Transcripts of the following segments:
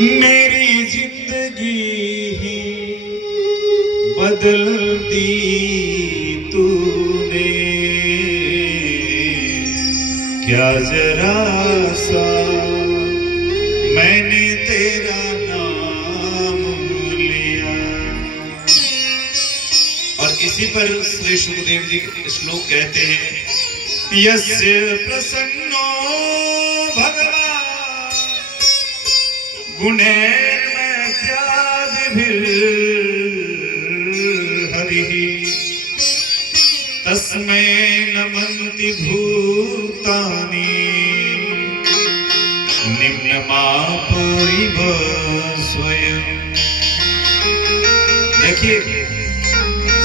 मेरी जिंदगी ही बदल दी तूने, क्या जरा सा मैंने तेरा नाम लिया। और इसी पर श्री सुखदेव जी श्लोक कहते हैं, यस्य प्रसन्नो भगवान गुणैर्मत्यादिभिर्हरिः तस्मै नमन्ति भूतानि निम्नमापैव स्वयं। देखिए,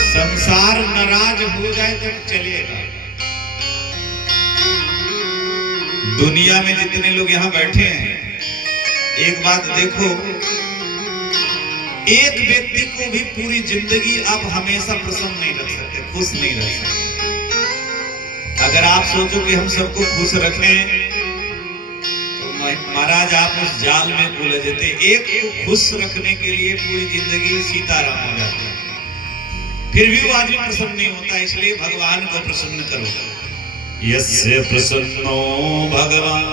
संसार नाराज हो जाए तब चलेगा। दुनिया में जितने लोग यहाँ बैठे हैं, एक बात देखो, एक व्यक्ति को भी पूरी जिंदगी आप हमेशा प्रसन्न नहीं रख सकते, खुश नहीं रख सकते। अगर आप सोचो कि हम सबको खुश रखें तो महाराज आप उस जाल में उलझ जाते। एक को खुश रखने के लिए पूरी जिंदगी सीताराम हो जाती है, फिर भी वो आदमी प्रसन्न नहीं होता। इसलिए भगवान को प्रसन्न करो। यस्य प्रसन्नो भगवान,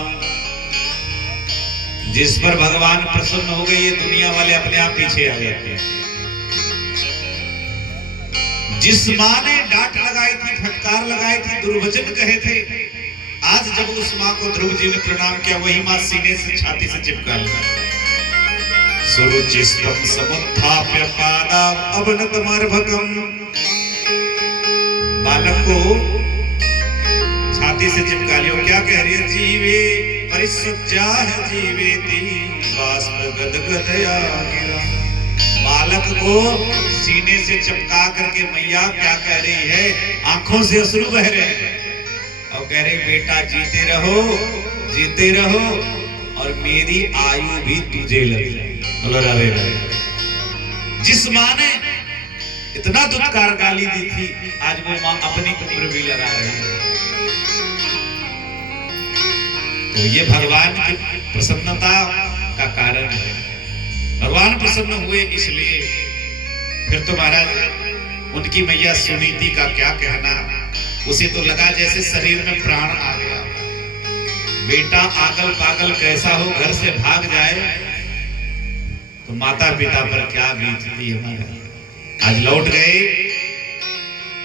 जिस पर भगवान प्रसन्न हो गए, ये दुनिया वाले अपने आप पीछे आ जाते हैं। जिस माँ ने डांट लगाई थी, फटकार लगाई थी, दुर्वचन कहे थे, आज जब उस माँ को ध्रुव जी ने प्रणाम किया, वही माँ सीने से छाती से चिपका लिया। सुरुचिस्तम समुत्थाप्य पादाव अवनतमर्भकम, बालक को छाती से चिपका लिया। क्या कह रही है? जीवे परिसज्जा है जीवेति बाष्प गदगदया गिरा। बालक को सीने से चिपका करके मैया क्या कह रही है? आंखों से अश्रु बह रहे हैं और कह रही, बेटा जीते रहो, जीते रहो और मेरी आयु भी तुझे लग जाए। राधे राधे। जिस माँ ने इतना दुत्कार गाली दी थी, आज वो माँ अपनी उम्र भी लगा रही है। तो ये भगवान की प्रसन्नता का कारण है। भगवान प्रसन्न हुए इसलिए। फिर तो महाराज उनकी मैया सुनीति का क्या कहना, उसे तो लगा जैसे शरीर में प्राण आ गया। बेटा आगल पागल कैसा हो, घर से भाग जाए तो माता पिता पर क्या बीतती हमारा। आज लौट गए,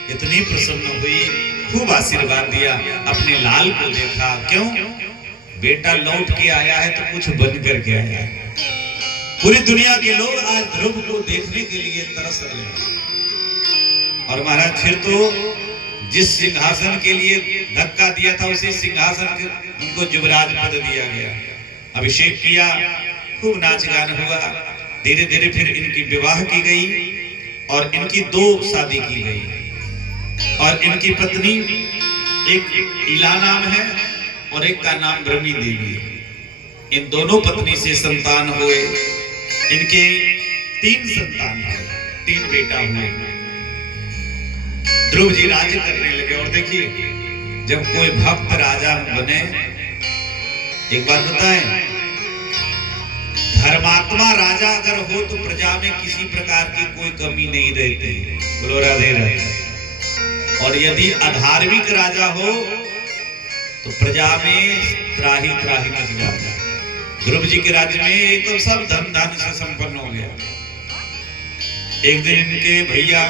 इतनी प्रसन्न हुई, खूब आशीर्वाद दिया, अपने लाल को देखा। क्यों? बेटा लौट के आया है तो कुछ बन करके आया है। पूरी दुनिया के लोग आज ध्रुव को देखने के लिए तरस रहे हैं। और महाराज फिर तो जिस सिंहासन के लिए धक्का दिया था, उसी सिंहासन उनको युवराज पद दिया गया, अभिषेक किया, खूब नाच गान हुआ। धीरे धीरे फिर इनकी विवाह की गई और इनकी 2 शादी की गई। और इनकी पत्नी एक इला नाम है और एक का नाम ब्रह्मी देवी है। इन दोनों पत्नी से संतान हुए। इनके 3 संतान हुए, 3 बेटा हुए। ध्रुव जी राज्य करने लगे। और देखिए, जब कोई भक्त राजा बने, एक बात बताएं, धर्मात्मा राजा अगर हो तो प्रजा में किसी प्रकार की कोई कमी नहीं रहती। बोलो राधे राधे। और यदि अधार्मिक राजा हो तो प्रजा में त्राही त्राही मच जाता है। ध्रुव जी के राज्य में एकदम सब धन धान्य से संपन्न हो गया। एक दिन इनके भैया,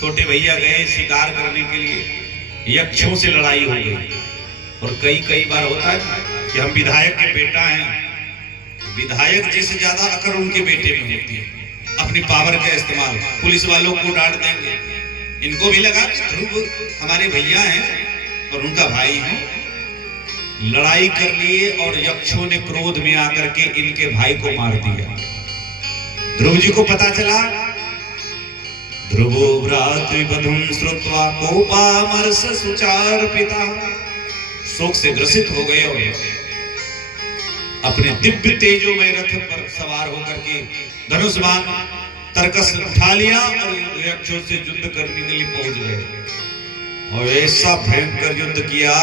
छोटे भैया गए शिकार करने के लिए, यक्षों से लड़ाई हो गई। और कई बार होता है कि हम विधायक के बेटा हैं, विधायक जी से ज्यादा अकड़ उनके बेटे में होती है। अपनी पावर का इस्तेमाल, पुलिस वालों को डांट देंगे। इनको भी लगा कि ध्रुव हमारे भैया हैं और उनका भाई है। लड़ाई कर लिए और यक्षों ने क्रोध में आकर के इनके भाई को मार दिया। ध्रुव जी को पता चला। ध्रुवो भ्रातृवधूं श्रुत्वा कोपामर्ष सुचार पिता, शोक से ग्रसित हो गए और अपने दिव्य तेजो में रथ पर सवार होकर के धनुष बाण तरकस उठा लिया और यक्षों से युद्ध करने के लिए पहुंच गए। और ऐसा भयंकर युद्ध किया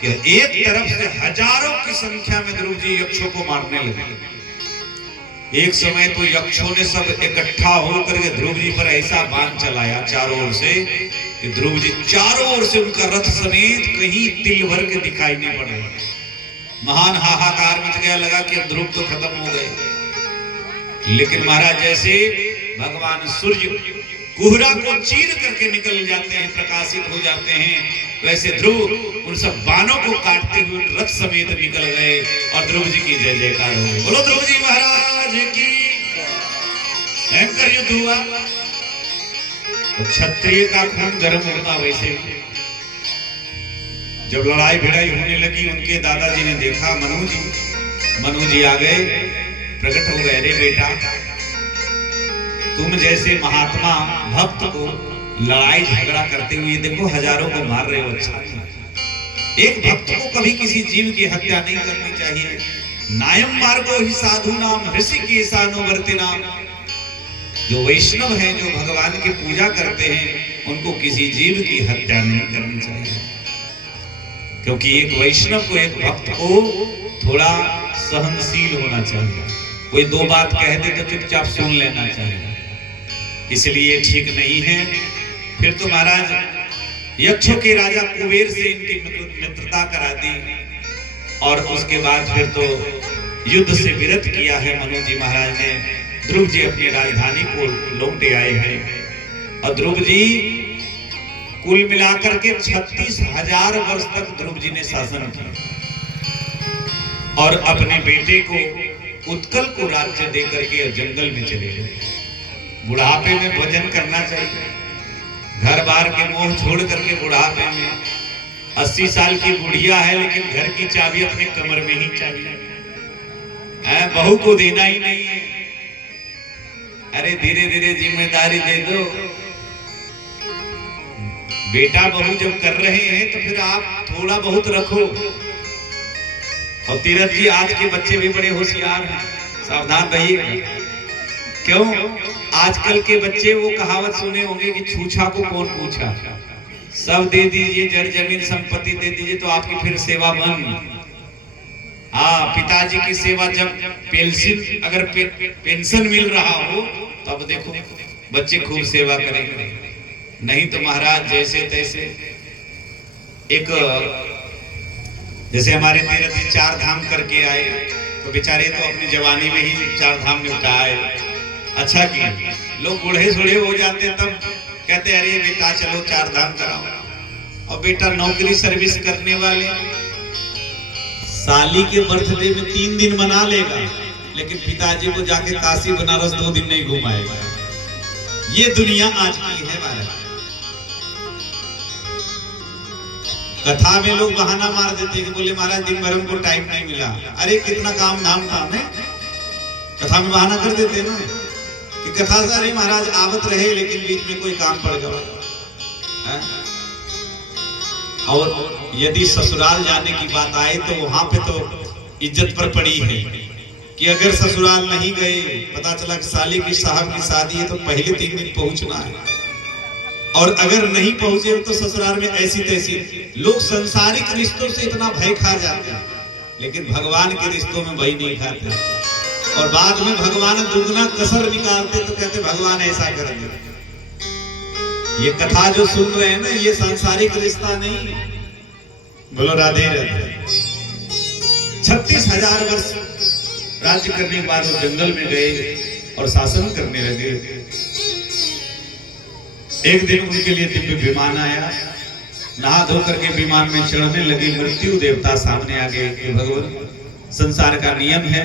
कि एक तरफ से हजारों की संख्या में ध्रुव जी यक्षों को मारने लगे। एक समय तो यक्षों ने सब इकट्ठा होकर के ध्रुव जी पर ऐसा बाण चलाया चारों ओर से कि ध्रुव जी चारों ओर से उनका रथ समेत कहीं तिल भर के दिखाई नहीं पड़ रहा। महान हाहाकार मच गया, लगा कि ध्रुव तो खत्म हो गए। लेकिन महाराज जैसे भगवान सूर्य कोहरा को चीर करके निकल जाते हैं, प्रकाशित हो जाते हैं, वैसे ध्रुव उन सब बाणों को काटते हुए रथ समेत निकल गए और ध्रुव जी की जय जयकार हो गई। बोलो ध्रुव जी महाराज की। भयंकर युद्ध हुआ। तो क्षत्रिय का खून गर्म होता वैसे जब लड़ाई भिड़ाई होने लगी, उनके दादाजी ने देखा, मनु जी आ गए, प्रकट हो गए। अरे बेटा, तुम जैसे महात्मा भक्त को लड़ाई झगड़ा करते हुए देखो हजारों को मार रहे हो। अच्छा, एक भक्त को कभी किसी जीव की हत्या नहीं करनी चाहिए। नायम मार्गो ही साधु नाम ऋषिकेशानुवर्तिनाम। जो वैष्णव हैं, जो भगवान की पूजा करते हैं, उनको किसी जीव की हत्या नहीं करनी चाहिए, क्योंकि एक वैष्णव को, एक भक्त को थोड़ा सहनशील होना चाहिए। कोई दो बात कह दे तो चुपचाप सुन लेना चाहिए, इसलिए ठीक नहीं है। फिर तो महाराज यक्षों के राजा कुबेर से इनकी मित्रता करा दी और उसके बाद फिर तो युद्ध से विरत किया है मनु जी महाराज ने। ध्रुव जी अपनी राजधानी को लौटे आए हैं और ध्रुव जी कुल मिलाकर के 36,000 वर्ष तक ध्रुव जी ने शासन किया और अपने बेटे को उत्कल को राज्य देकर के जंगल में चले गए। बुढ़ापे में भजन करना चाहिए, घर बार के मोह छोड़ करके बुढ़ापे में 80 साल की बुढ़िया है लेकिन घर की चाबी अपने कमर में ही चाहिए, बहू को देना ही नहीं है। अरे धीरे धीरे जिम्मेदारी दे दो। बेटा बहू जब कर रहे हैं तो फिर आप थोड़ा बहुत रखो। और तीरथ जी, आज के बच्चे भी बड़े होशियार हैं, सावधान रहिए। क्यों? आजकल के बच्चे वो कहावत सुने होंगे कि छूछा को कौन पूछा, सब दे दीजिए, जड़ जमीन संपत्ति दे दीजिए तो आपकी फिर सेवा बंद। हाँ, पिताजी की सेवा जब पेंशन, अगर पेंशन मिल रहा हो तब देखो बच्चे खूब सेवा करेंगे, नहीं तो महाराज जैसे तैसे। एक जैसे हमारे तीरथ जी 4 धाम करके आए तो बेचारे तो अपनी जवानी में ही 4 धाम निपटाए। अच्छा किया, लोग बूढ़े सूढ़े हो जाते तब कहते अरे बेटा चलो 4 धाम कराओ। और बेटा नौकरी सर्विस करने वाले साली के बर्थडे में 3 दिन मना लेगा, लेकिन पिताजी को जाके काशी बनारस 2 दिन नहीं घुमाएगा। ये दुनिया आज की है महाराज। कथा में लोग बहाना मार देते कि बोले महाराज दिन भर हमको टाइम नहीं मिला। अरे कितना काम धाम था में, कथा में बहाना कर देते ना कि कथा से अरे महाराज आवत रहे लेकिन बीच में कोई काम पड़ गया। और यदि ससुराल जाने की बात आए तो वहां पे तो इज्जत पर पड़ी है कि अगर ससुराल नहीं गए, पता चला कि साली की साहब की शादी है तो पहले 3 दिन पहुंचना है, और अगर नहीं पहुंचे तो ससुराल में ऐसी तैसी। लोग संसारिक रिश्तों से इतना भय खा जाते हैं, लेकिन भगवान के रिश्तों में भय नहीं खाते। और बाद में भगवान दुगना कसर निकालते तो कहते भगवान ऐसा कर दिया। ये कथा जो सुन रहे हैं ना, ये सांसारिक रिश्ता नहीं। बोलो राधे राधे। 36,000 वर्ष राज्य करने के बाद वो जंगल में गए और शासन करने लगे। एक दिन उनके लिए दिव्य विमान आया, नहा धो करके विमान में चढ़ने लगी। मृत्यु देवता सामने आ गए कि भगवान संसार का नियम है,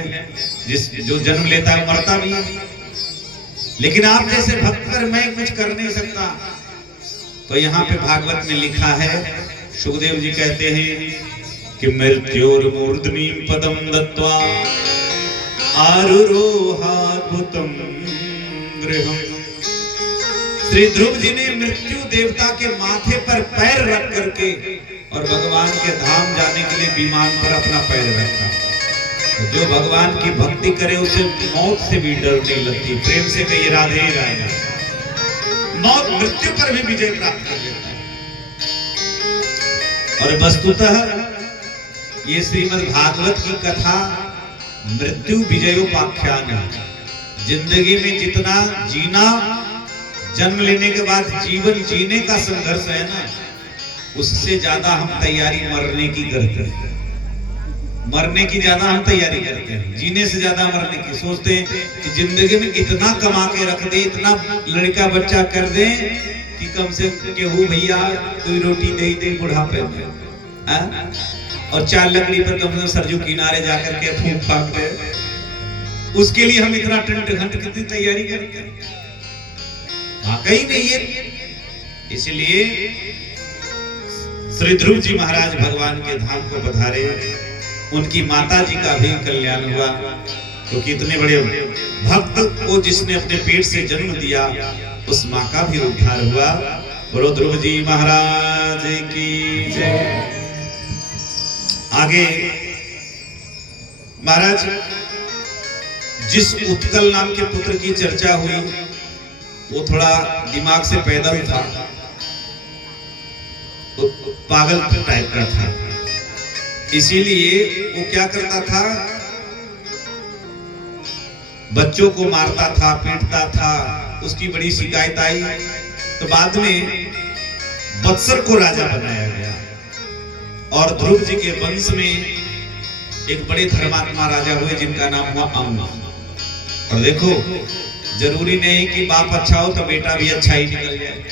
जो जन्म लेता है मरता नहीं, लेकिन आप जैसे भक्त पर मैं कुछ कर नहीं सकता। तो यहाँ पे भागवत में लिखा है, सुखदेव जी कहते हैं कि मृत्योर्मूर्धनि पदम दत्वा आरुरोहाद्भुतम गृहम्। श्री ध्रुव जी ने मृत्यु देवता के माथे पर पैर रख करके और भगवान के धाम जाने के लिए विमान पर अपना पैर रखा। जो भगवान की भक्ति करे उसे मौत से भी डर नहीं लगती। प्रेम से कहिए राधे राधे। मौत मृत्यु पर भी विजय प्राप्त कर लेता है। और वस्तुतः ये श्रीमद् भागवत की कथा मृत्यु विजयोपाख्यान है। जिंदगी में जितना जीना, जन्म लेने के बाद जीवन जीने का संघर्ष है ना, उससे ज्यादा हम तैयारी मरने की करते हैं। मरने की ज्यादा हम तैयारी करते हैं, जीने से ज्यादा मरने की सोचते हैं कि जिंदगी में इतना कमा के रख दे, इतना लड़का बच्चा कर दे कि कम से गेहूं भैया 2 रोटी दे दे बुढ़ापे में, और 4 लकड़ी पर कम से कम सरजू किनारे जाकर के फूंक फाक दे। उसके लिए हम इतना टंट घंट कितनी तैयारी करते हैं, वाकई में ये। इसलिए श्री ध्रुव जी महाराज भगवान के धाम को पधारे, उनकी माता जी का भी कल्याण हुआ, क्योंकि इतने बड़े भक्त को जिसने अपने पेट से जन्म दिया, उस माँ का भी उद्धार हुआ। बोलो ध्रुव जी महाराज की जय। आगे महाराज जिस उत्कल नाम के पुत्र की चर्चा हुई, वो थोड़ा दिमाग से पैदल था, तो पागल टाइप का था। इसीलिए वो क्या करता था, बच्चों को मारता था, पीटता था। उसकी बड़ी शिकायत आई, तो बाद में बत्सर को राजा बनाया गया, और ध्रुव जी के वंश में एक बड़े धर्मात्मा राजा हुए जिनका नाम हुआ अंग। और देखो, जरूरी नहीं कि बाप अच्छा हो तो बेटा भी अच्छा ही निकल जाए।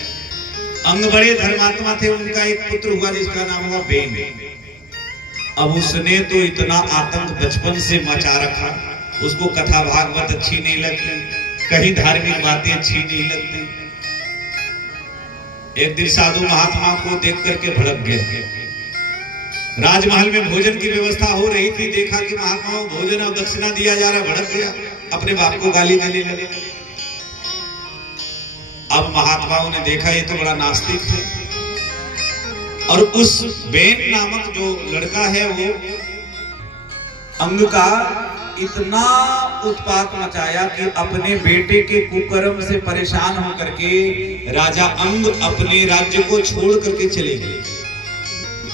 अंग बड़े धर्मात्मा थे, उनका एक पुत्र हुआ जिसका नाम हुआ बेन। अब उसने तो इतना आतंक बचपन से मचा रखा, उसको कथा भागवत अच्छी नहीं लगती, कहीं धार्मिक बातें अच्छी नहीं लगती। एक दिन साधु महात्मा को देख करके भड़क गए। राजमहल में भोजन की व्यवस्था हो रही थी, देखा कि महात्माओं भोजन और दक्षिणा दिया जा रहा, भड़क गया, अपने बाप को गाली देने लगे। अब महात्माओं ने देखा ये तो बड़ा नास्तिक है, और उस बेन नामक जो लड़का है वो अंग का इतना उत्पात मचाया कि अपने बेटे के कुकर्म से परेशान होकर के राजा अंग अपने राज्य को छोड़ करके चले गए।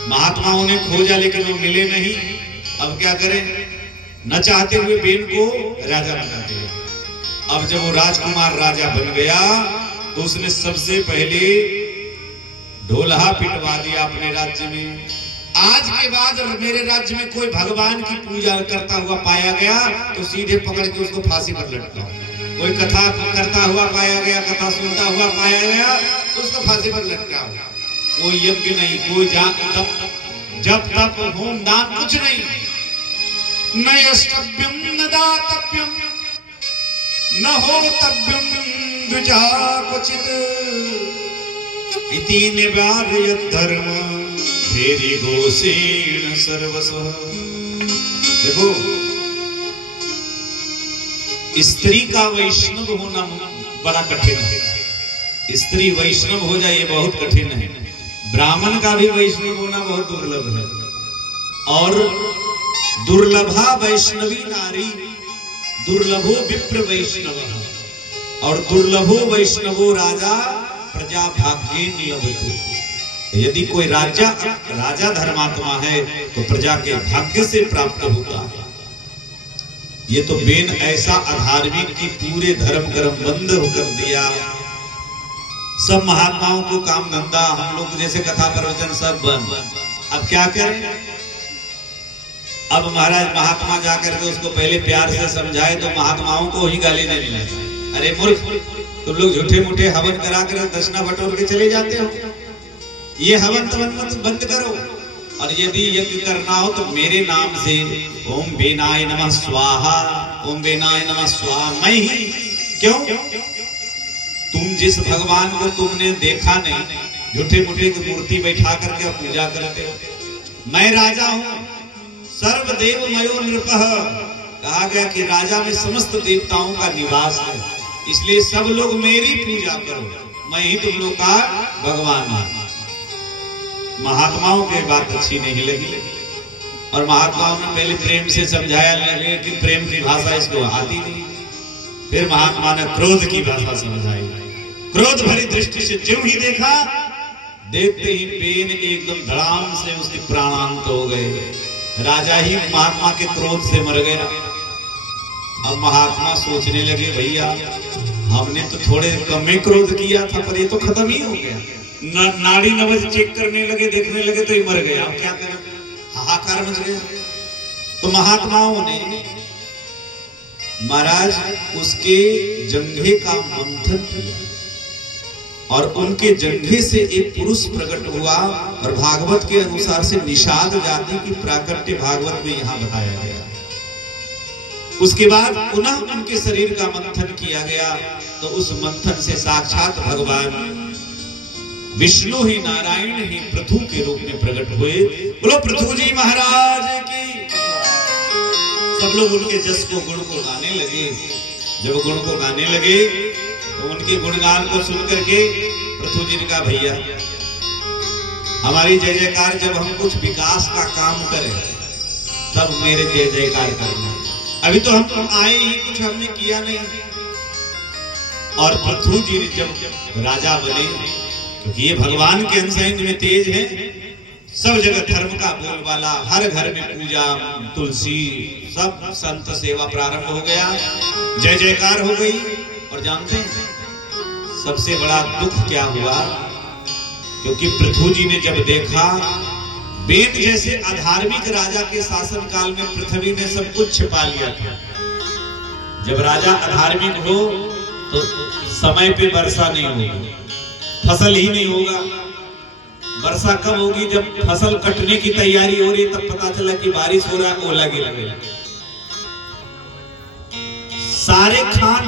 महात्माओं ने खोजा लेकिन वो मिले नहीं। अब क्या करें, न चाहते हुए बेन को राजा बना दिया। अब जब वो राजकुमार राजा बन गया तो उसने सबसे पहले ढोलहा पिटवा दिया अपने राज्य में। आज के बाद मेरे राज्य में कोई भगवान की पूजा करता हुआ पाया गया तो सीधे पकड़ के उसको फांसी पर लटकाओ। कोई कथा करता हुआ पाया गया, कथा सुनता हुआ पाया गया तो उसको फांसी पर लटकाओ। कोई यज्ञ नहीं, कोई जप तप होम दान कुछ नहीं। न यष्टव्यम न दातव्यम न होतव्यम द्विजा क्वचित् इति निवारयत् धर्म फेरि गोसेन सर्वस्व। देखो, स्त्री का वैष्णव होना बड़ा कठिन है। स्त्री वैष्णव हो जाए ये बहुत कठिन है। ब्राह्मण का भी वैष्णव होना बहुत दुर्लभ है। और दुर्लभा वैष्णवी नारी दुर्लभो विप्र वैष्णव, और दुर्लभो वैष्णवो राजा प्रजा भाग्येन लभते। यदि कोई राजा धर्मात्मा है तो प्रजा के भाग्य से प्राप्त होता है। ये तो बेन ऐसा अधार्मिक कि पूरे धर्म कर्म बंद कर दिया। सब महात्माओं को काम धंधा, हम लोग जैसे कथा प्रवचन सब बंद। अब क्या करें? अब महाराज महात्मा जाकर के उसको पहले प्यार से समझाए तो महात्माओं को ही गाली देने लगे। अरे मूर्ख, तुम लोग झूठे मूठे हवन करा कर दक्षिणा बटोर के चले जाते हो। ये हवन तवन मत बंद करो, और यदि यज्ञ करना हो तो मेरे नाम से ओम बेनाय नमः स्वाहा, ओम बेनाय नमः स्वाहा। मैं ही क्यों? तुम जिस भगवान को तुमने देखा नहीं, झूठे मूठे की मूर्ति बैठा करके पूजा करते हो। मैं राजा हूँ, सर्वदेव मयो नृपः। कहा गया कि राजा में समस्त देवताओं का निवास है, इसलिए सब लोग मेरी पूजा करो, मैं ही तुम लोग का भगवान हूं। महात्माओं की बात अच्छी नहीं लगी, और महात्माओं ने पहले प्रेम से समझाया, लेकिन प्रेम की भाषा इसको आती नहीं। फिर महात्मा ने क्रोध की भाषा समझाई। क्रोध भरी दृष्टि से ज्यों ही देखा, देखते ही बेन एकदम धड़ाम से उसके प्राणांत हो गए। राजा ही महात्मा के क्रोध से मर गया। अब महात्मा सोचने लगे भैया हमने तो थोड़े कम में क्रोध किया था पर ये तो खत्म ही हो गया। नाड़ी नवज चेक करने लगे, देखने लगे तो ये मर गया। अब क्या करें, हाहाकार मच गया। तो महात्माओं ने महाराज उसके जंघे का मंथन किया और उनके जंघे से एक पुरुष प्रकट हुआ और भागवत के अनुसार से निषाद जाति की प्राकट्य भागवत में यहाँ बताया गया। उसके बाद पुनः उनके शरीर का मंथन किया गया तो उस मंथन से साक्षात भगवान विष्णु ही नारायण ही पृथु के रूप में प्रकट हुए। बोलो पृथु जी महाराज की। सब लोग उनके जस को गुण को गाने लगे। जब गुण को गाने लगे तो उनके गुणगान को सुन करके पृथु जी ने कहा भैया हमारी जय जयकार जब हम कुछ विकास का काम करें तब मेरे जय जयकार करना। अभी तो हम आए ही कुछ हमने किया नहीं। और पृथु जी ने जब राजा बने क्योंकि ये भगवान के अंश हैं, इनमें तेज है। सब जगह धर्म का बोलबाला, हर घर में पूजा, तुलसी, सब संत सेवा प्रारंभ हो गया, जय जयकार हो गई। और जानते हैं सबसे बड़ा दुख क्या हुआ, क्योंकि पृथु जी ने जब देखा वेद जैसे अधार्मिक राजा के शासन काल में पृथ्वी ने सब कुछ छिपा लिया था। जब राजा अधार्मिक हो तो समय पे वर्षा नहीं होगी, फसल ही नहीं होगा। वर्षा कब होगी, जब फसल कटने की तैयारी हो रही तब पता चला कि बारिश हो रहा है, ओला गिर गया। सारे खान,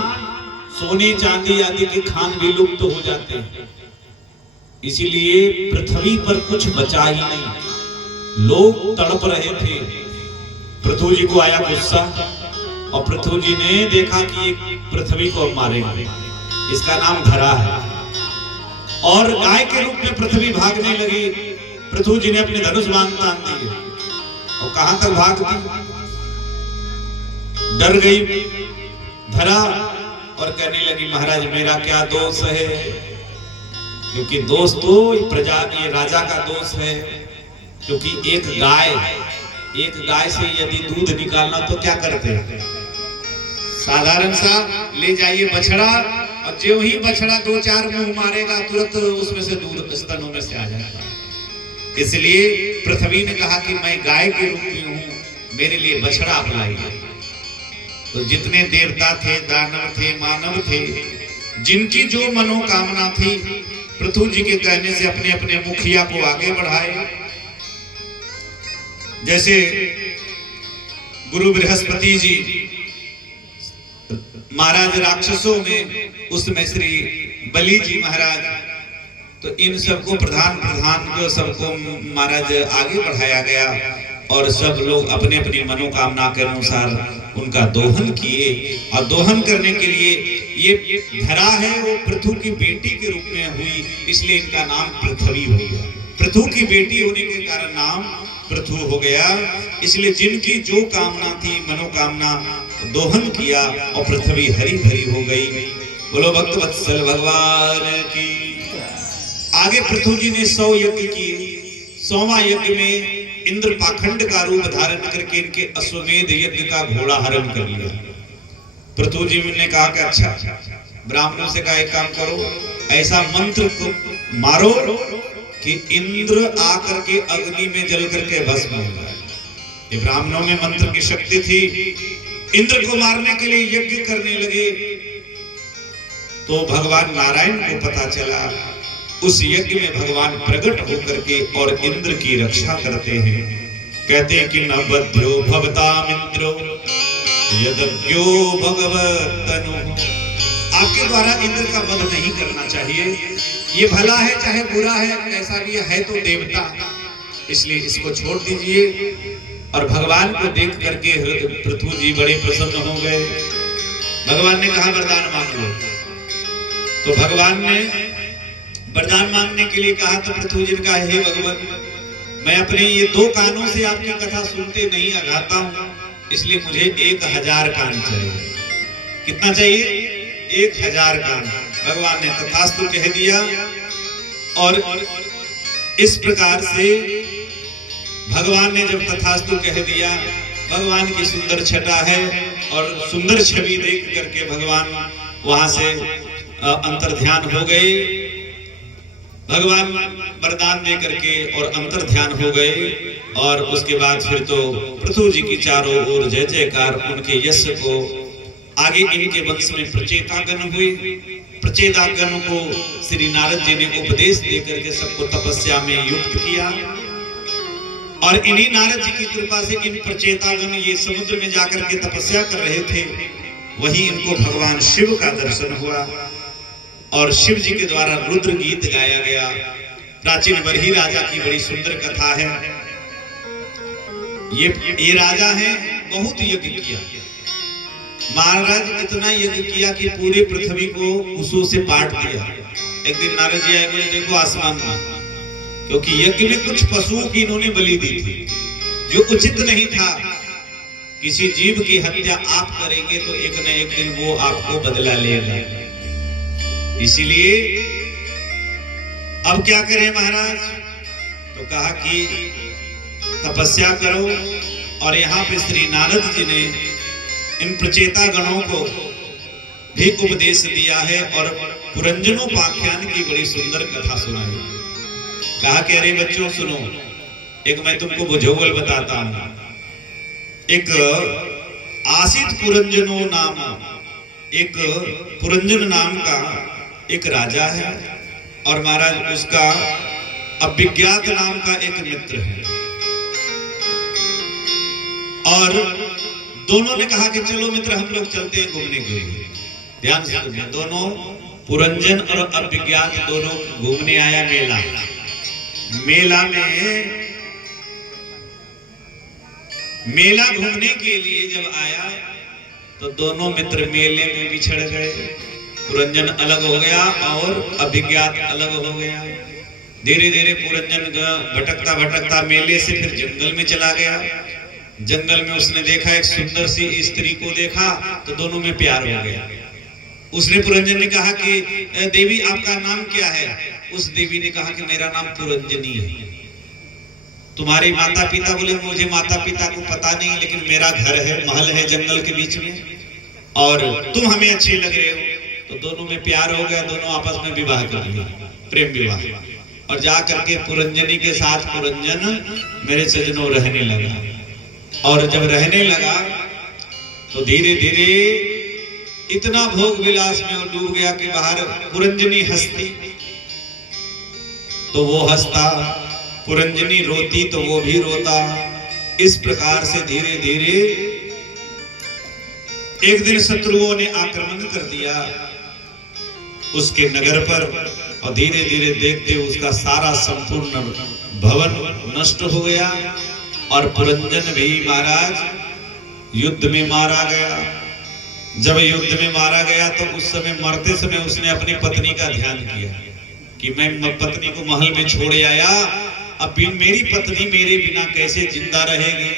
सोने चांदी आदि के खान भी लुप्त हो जाते हैं। इसीलिए पृथ्वी पर कुछ बचा ही नहीं, लोग तड़प रहे थे। पृथु जी को आया गुस्सा और पृथु जी ने देखा कि पृथ्वी को मारेंगे, इसका नाम धरा है। और गाय के रूप में पृथ्वी भागने लगी। पृथु जी ने अपने धनुष बाण तान दिए और कहां तक भागती, डर गई धरा और कहने लगी महाराज मेरा क्या दोष है, क्योंकि दोष तो प्रजा ये राजा का दोष है। क्योंकि एक गाय से यदि दूध निकालना तो क्या करते हैं, साधारण सा ले जाइए बछड़ा और जो ही बछड़ा 2-4 मुंह मारेगा तुरंत उसमें से दूध स्तनों में से आ जाएगा। इसलिए पृथ्वी ने कहा कि मैं गाय के रूप में हूँ, मेरे लिए बछड़ा अपनाइए। तो जितने देवता थे, दानव थे, मानव थे, जिनकी जो मनोकामना थी पृथु जी के कहने से अपने अपने मुखिया को आगे बढ़ाए। जैसे गुरु बृहस्पति जी महाराज राक्षसों में, उसमें श्री बलि जी महाराज, तो इन सबको प्रधान को सबको महाराज आगे बढ़ाया गया और सब लोग अपने अपनी मनोकामना के अनुसार उनका दोहन किए। और दोहन करने के लिए ये धरा है वो पृथु की बेटी के रूप में हुई, इसलिए इनका नाम पृथ्वी हो गया। पृथु की बेटी होने के कारण नाम पृथु हो गया। इसलिए जिनकी जो कामना थी, मनोकामना, दोहन किया और पृथ्वी हरी भरी हो गई। बोलो भक्त वत्सल भगवान की। आगे पृथु जी ने 100 यज्ञ किए। 100वां यज्ञ में इंद्र पाखंड का रूप धारण करके इनके अश्वमेध यज्ञ का घोड़ा हरण कर लिया। पृथु जी ने कहा कि अच्छा, ब्राह्मणों से कहा एक काम करो, ऐसा मंत्र को मारो कि इंद्र आकर के अग्नि में जल करके भस्म हो जाए। ये ब्राह्मणों में मंत्र की शक्ति थी। इंद्र को मारने के लिए यज्ञ करने लगे तो भगवान नारायण को पता चला। उस यज्ञ में भगवान प्रकट होकर के और इंद्र की रक्षा करते हैं। कहते हैं कि न बध्यो भवताम इंद्रो यदज्ञो भगवतनु। आपके द्वारा इंद्र का वध नहीं करना चाहिए। ये भला है चाहे बुरा है, कैसा भी है तो देवता, इसलिए इसको छोड़ दीजिए। और भगवान को देख करके पृथु जी बड़े प्रसन्न हो गए। भगवान ने कहा वरदान मांग लो। तो भगवान ने वरदान मांगने के लिए कहा तो पृथु जी ने कहा हे भगवान, मैं अपने ये 2 कानों से आपकी कथा सुनते नहीं अघाता हूँ, इसलिए मुझे 1000 कान चाहिए। कितना चाहिए? 1000 कान। भगवान ने तथास्तु कह दिया। और इस प्रकार से भगवान ने जब तथास्तु कह दिया, भगवान की सुंदर छटा है, और सुंदर छवि देख करके भगवान वहां से अंतर ध्यान हो गए। भगवान वरदान दे करके और अंतर ध्यान हो गए। और उसके बाद फिर तो पृथु जी की चारों ओर जय जयकार, उनके यश को आगे इनके वंश में प्रचेतागण हुए। प्रचेतागण को श्री नारद जी ने उपदेश दे करके सबको तपस्या में युक्त किया। और इन्हीं नारद जी की कृपा से इन प्रचेतागण ये समुद्र में जाकर के तपस्या कर रहे थे, वही इनको भगवान शिव का दर्शन हुआ और शिव जी के द्वारा रुद्र गीत गाया गया। प्राचीन बरही राजा की बड़ी सुंदर कथा है। ये राजा है, बहुत यज्ञ किया महाराज, इतना यज्ञ किया कि पूरे पृथ्वी को उसों से पाट दिया। एक दिन नारद जी आए, बोले देखो आसमान में, क्योंकि यज्ञ में कुछ पशुओं की इन्होंने बलि दी थी जो उचित नहीं था। किसी जीव की हत्या आप करेंगे तो एक न एक दिन वो आपको बदला लेगा। इसीलिए अब क्या करें महाराज? तो कहा कि तपस्या करो। और यहाँ पे श्री नारद जी ने इन प्रचेता गणों को भी उपदेश दिया है और पुरंजनोपाख्यान की बड़ी सुंदर कथा सुनाई। कहा कि अरे बच्चों सुनो, एक मैं तुमको बुझौल बताता हूं। एक आसित पुरंजनो नाम, एक पुरंजन नाम का एक राजा है और महाराज उसका अभिज्ञात नाम का एक मित्र है। और दोनों ने कहा कि चलो मित्र हम लोग चलते हैं घूमने के लिए। ध्यान से सुनिए, दोनों पुरंजन और अभिज्ञात दोनों घूमने आया मेला। मेला में मेला घूमने के लिए जब आया तो दोनों मित्र मेले में बिछड़ गए। पुरंजन अलग हो गया और अभिज्ञात अलग हो गया। धीरे धीरे पुरंजन भटकता भटकता मेले से फिर जंगल में चला गया। जंगल में उसने देखा एक सुंदर सी स्त्री को देखा तो दोनों में प्यार हो गया। उसने पुरंजन ने कहा कि देवी आपका नाम क्या है? उस देवी ने कहा कि मेरा नाम पुरंजनी है। तुम्हारे माता पिता? बोले मुझे माता पिता को पता नहीं, लेकिन मेरा घर है, महल है जंगल के बीच में, और तुम हमें अच्छे लग रहे हो। तो दोनों में प्यार हो गया, दोनों आपस में विवाह कर लिया, प्रेम विवाह। और जा करके पुरंजनी के साथ पुरंजन मेरे सजनों रहने लगा। और जब रहने लगा तो धीरे धीरे इतना भोग विलास में डूब गया कि बाहर पुरंजनी हंसती तो वो हंसता, पुरंजनी रोती तो वो भी रोता। इस प्रकार से धीरे धीरे एक दिन शत्रुओं ने आक्रमण कर दिया उसके नगर पर और धीरे धीरे देखते उसका सारा संपूर्ण भवन नष्ट हो गया और पुरंजन भी महाराज युद्ध में मारा गया। जब युद्ध में मारा गया तो उस समय मरते समय उसने अपनी पत्नी का ध्यान किया कि मैं पत्नी को महल में छोड़ आया, अब मेरी पत्नी मेरे बिना कैसे जिंदा रहेगी।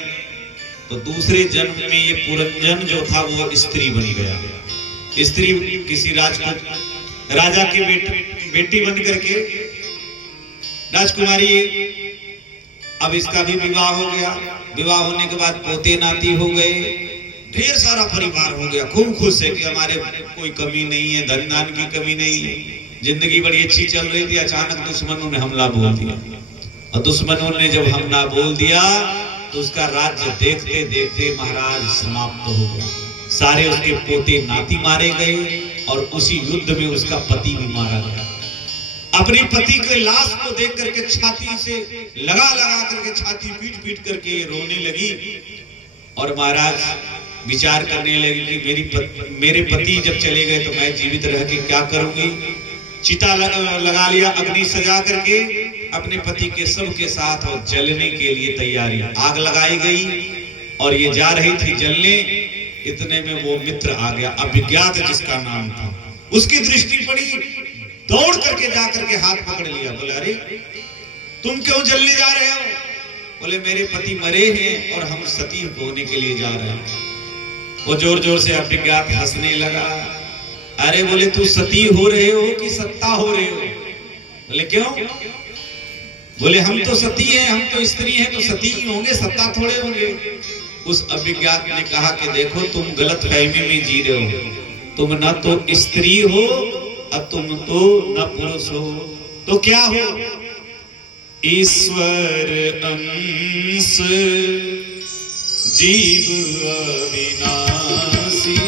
तो दूसरे जन्म में ये पुरंजन जो था वो स्त्री बन गया। स्त्री किसी राजपूत राजा की बेटी बन करके राजकुमारी। अब इसका भी विवाह हो गया। विवाह होने के बाद पोते नाती हो गए, ढेर सारा परिवार हो गया। खूब खुश है कि हमारे कोई कमी नहीं है, धन धान की कमी नहीं है, जिंदगी बड़ी अच्छी चल रही थी। अचानक दुश्मनों ने हमला बोल दिया और दुश्मनों ने जब हमला बोल दिया तो उसका राज्य देखते देखते महाराज समाप्त हो गया। सारे उसके पोते नाती मारे गए और उसी युद्ध में उसका पति भी मारा गया। अपनी पति के लाश को देख करके छाती से लगा करके छाती पीट पीट करके ये रोने लगी और महाराज विचार करने लगी कि मेरे पति जब चले गए तो मैं जीवित रह के क्या करूंगी। चिता लगा लिया, अग्नि सजा करके अपने पति के सब के साथ और जलने के लिए तैयारी। आग लगाई गई और ये जा रही थी जलने, इतने में वो मित्र आ गया, अभिज्ञात जिसका नाम था। उसकी दृष्टि पड़ी, दौड़ करके जा करके हाथ पकड़ लिया। बोले अरे तुम क्यों जलने जा रहे हो? बोले मेरे पति मरे हैं और हम सती होने के लिए जा रहे हैं। वो जोर जोर से अभिज्ञात हंसने लगा। अरे बोले तू सती हो रहे हो कि सत्ता हो रहे हो? बोले क्यों? बोले हम तो सती हैं, हम तो स्त्री हैं, तो सती ही होंगे, सत्ता थोड़े होंगे। उस अभिज्ञात ने कहा कि देखो तुम गलत फहमी में जी रहे हो, तुम न तो स्त्री हो और तुम तो न पुरुष हो, तो क्या हो? ईश्वर अंश जीव अविनाशी।